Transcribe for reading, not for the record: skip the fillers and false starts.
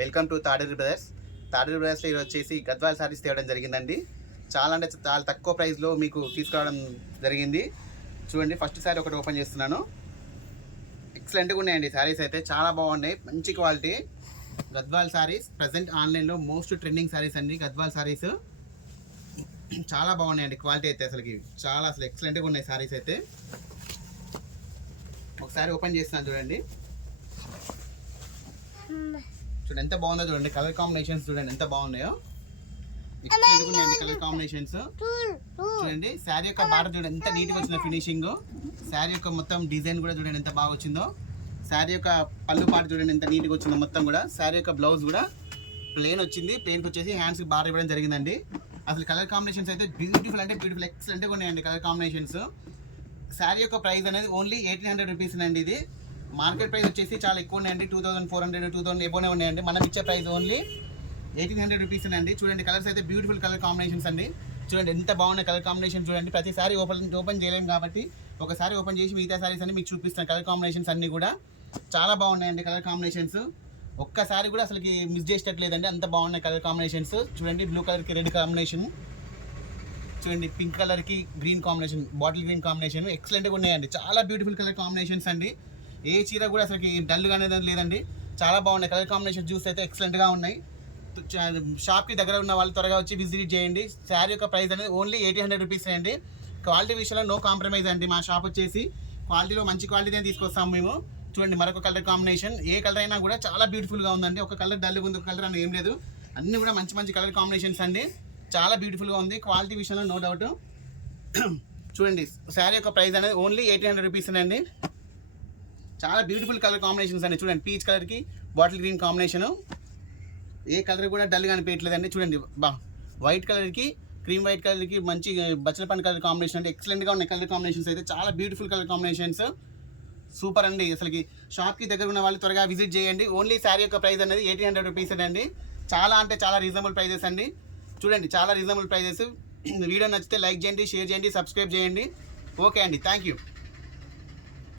Welcome to Taduri బ్రదర్స్లో ఇది వచ్చేసి గద్వాల్ సారీస్ తేవడం జరిగిందండి. చాలా అంటే చాలా తక్కువ ప్రైస్లో మీకు తీసుకురావడం జరిగింది. చూడండి, ఫస్ట్ సారీ ఒకటి ఓపెన్ చేస్తున్నాను. ఎక్సలెంట్గా ఉన్నాయండి సారీస్ అయితే, చాలా బాగున్నాయి, మంచి క్వాలిటీ గద్వాల్ సారీస్. ప్రజెంట్ ఆన్లైన్లో మోస్ట్ ట్రెండింగ్ సారీస్ అండి గద్వాల్ సారీస్. చాలా బాగున్నాయండి క్వాలిటీ అయితే, అసలు ఎక్సలెంట్గా ఉన్నాయి సారీస్ అయితే. ఒకసారి ఓపెన్ చేస్తున్నాను చూడండి. చూడండి ఎంత బాగుందో, చూడండి కలర్ కాంబినేషన్స్ చూడండి ఎంత బాగున్నాయో, ఎక్సలెంట్గా ఉన్నాయండి కలర్ కాంబినేషన్స్. చూడండి శారీ యొక్క బార్డర్ చూడండి ఎంత నీట్గా వచ్చిందో ఫినిషింగ్. శారీ యొక్క మొత్తం డిజైన్ కూడా చూడండి ఎంత బాగా వచ్చిందో. శారీ యొక్క పళ్ళు పాటు చూడండి ఎంత నీట్గా వచ్చిందో మొత్తం కూడా. శారీ యొక్క బ్లౌజ్ కూడా ప్లెయిన్ వచ్చింది, ప్లెయిన్కి వచ్చేసి హ్యాండ్స్కి బార్డర్ ఇవ్వడం జరిగిందండి. అసలు కలర్ కాంబినేషన్స్ అయితే బ్యూటిఫుల్ అంటే బ్యూటిఫుల్, ఎక్సలెంట్గా ఉన్నాయండి కలర్ కాంబినేషన్స్. శారీ యొక్క ప్రైస్ అనేది ఓన్లీ 1800 రూపీస్ అండి. ఇది మార్కెట్ ప్రైస్ వచ్చేసి చాలా ఎక్కువ ఉన్నాయండి, 2400 2000 ఎబోనే ఉన్నాయండి. మనం ఇచ్చే ప్రైస్ ఓన్లీ 1800 రూపీస్ అండి. చూడండి కలర్స్ అయితే బ్యూటిఫుల్ కలర్ కాంబినేషన్స్ అండి. చూడండి ఎంత బాగున్నాయి కలర్ కాంబినేషన్. చూడండి ప్రతిసారి ఓపెన్ చేయలేము కాబట్టి ఒకసారి ఓపెన్ చేసి మిగతా సారీస్ అన్ని మీకు చూపిస్తాను. కలర్ కాంబినేషన్స్ అన్నీ కూడా చాలా బాగున్నాయండి కలర్ కాంబినేషన్స్. ఒక్కసారి కూడా అసలుకి మిస్ చేసేటట్లేదండి, అంత బాగున్నాయి కలర్ కాంబినేషన్స్. చూడండి బ్లూ కలర్కి రెడ్ కాంబినేషన్, చూడండి పింక్ కలర్కి green combination, bottle green combination, ఎక్సలెంట్గా ఉన్నాయండి. చాలా బ్యూటిఫుల్ కలర్ కాంబినేషన్స్ అండి. ఏ చీర కూడా అసలుకి డల్గా అనేది లేదండి, చాలా బాగున్నాయి కలర్ కాంబినేషన్. చూస్తే అయితే ఎక్సలెంట్గా ఉన్నాయి. షాప్కి దగ్గర ఉన్న వాళ్ళు త్వరగా వచ్చి విజిట్ చేయండి. శారీ యొక్క ప్రైస్ అనేది ఓన్లీ 1800 రూపీస్ అండి. క్వాలిటీ విషయంలో నో కాంప్రమైజ్ అండి. మా షాప్ వచ్చేసి క్వాలిటీలో మంచి క్వాలిటీనే తీసుకొస్తాము మేము. చూడండి మరొక కలర్ కాంబినేషన్, ఏ కలర్ అయినా కూడా చాలా బ్యూటిఫుల్గా ఉందండి. ఒక కలర్ డల్గా ఉంది, ఒక కలర్ అని ఏం లేదు, అన్నీ కూడా మంచి మంచి కలర్ కాంబినేషన్స్ అండి. చాలా బ్యూటిఫుల్గా ఉంది, క్వాలిటీ విషయంలో నో డౌట్. చూడండి శారీ యొక్క ప్రైస్ అనేది ఓన్లీ 1800 రూపీస్ అండి. చాలా బ్యూటిఫుల్ కలర్ కాంబినేషన్స్ అండి. చూడండి పీచ్ కలర్కి బాటిల్ గ్రీన్ కాంబినేషను, ఏ కలర్ కూడా డల్గా అనిపించలేదండి. చూడండి వైట్ కలర్కి క్రీమ్ వైట్ కలర్కి మంచి బచ్చల పండు కలర్ కాంబినేషన్ అంటే ఎక్సలెంట్గా ఉన్నాయి కలర్ కాంబినేషన్స్ అయితే, చాలా బ్యూటిఫుల్ కలర్ కాంబినేషన్స్, సూపర్ అండి. అసలుకి షాప్కి దగ్గర ఉన్న వాళ్ళు త్వరగా విజిట్ చేయండి. ఓన్లీ శారీ యొక్క ప్రైస్ అనేది 1800 రూపీస్ అండి. చాలా అంటే చాలా రీజనబుల్ ప్రైజెస్ అండి. చూడండి చాలా రీజనబుల్ ప్రైజెస్. వీడియో నచ్చితే లైక్ చేయండి, షేర్ చేయండి, సబ్స్క్రైబ్ చేయండి. ఓకే అండి, థ్యాంక్ యూ.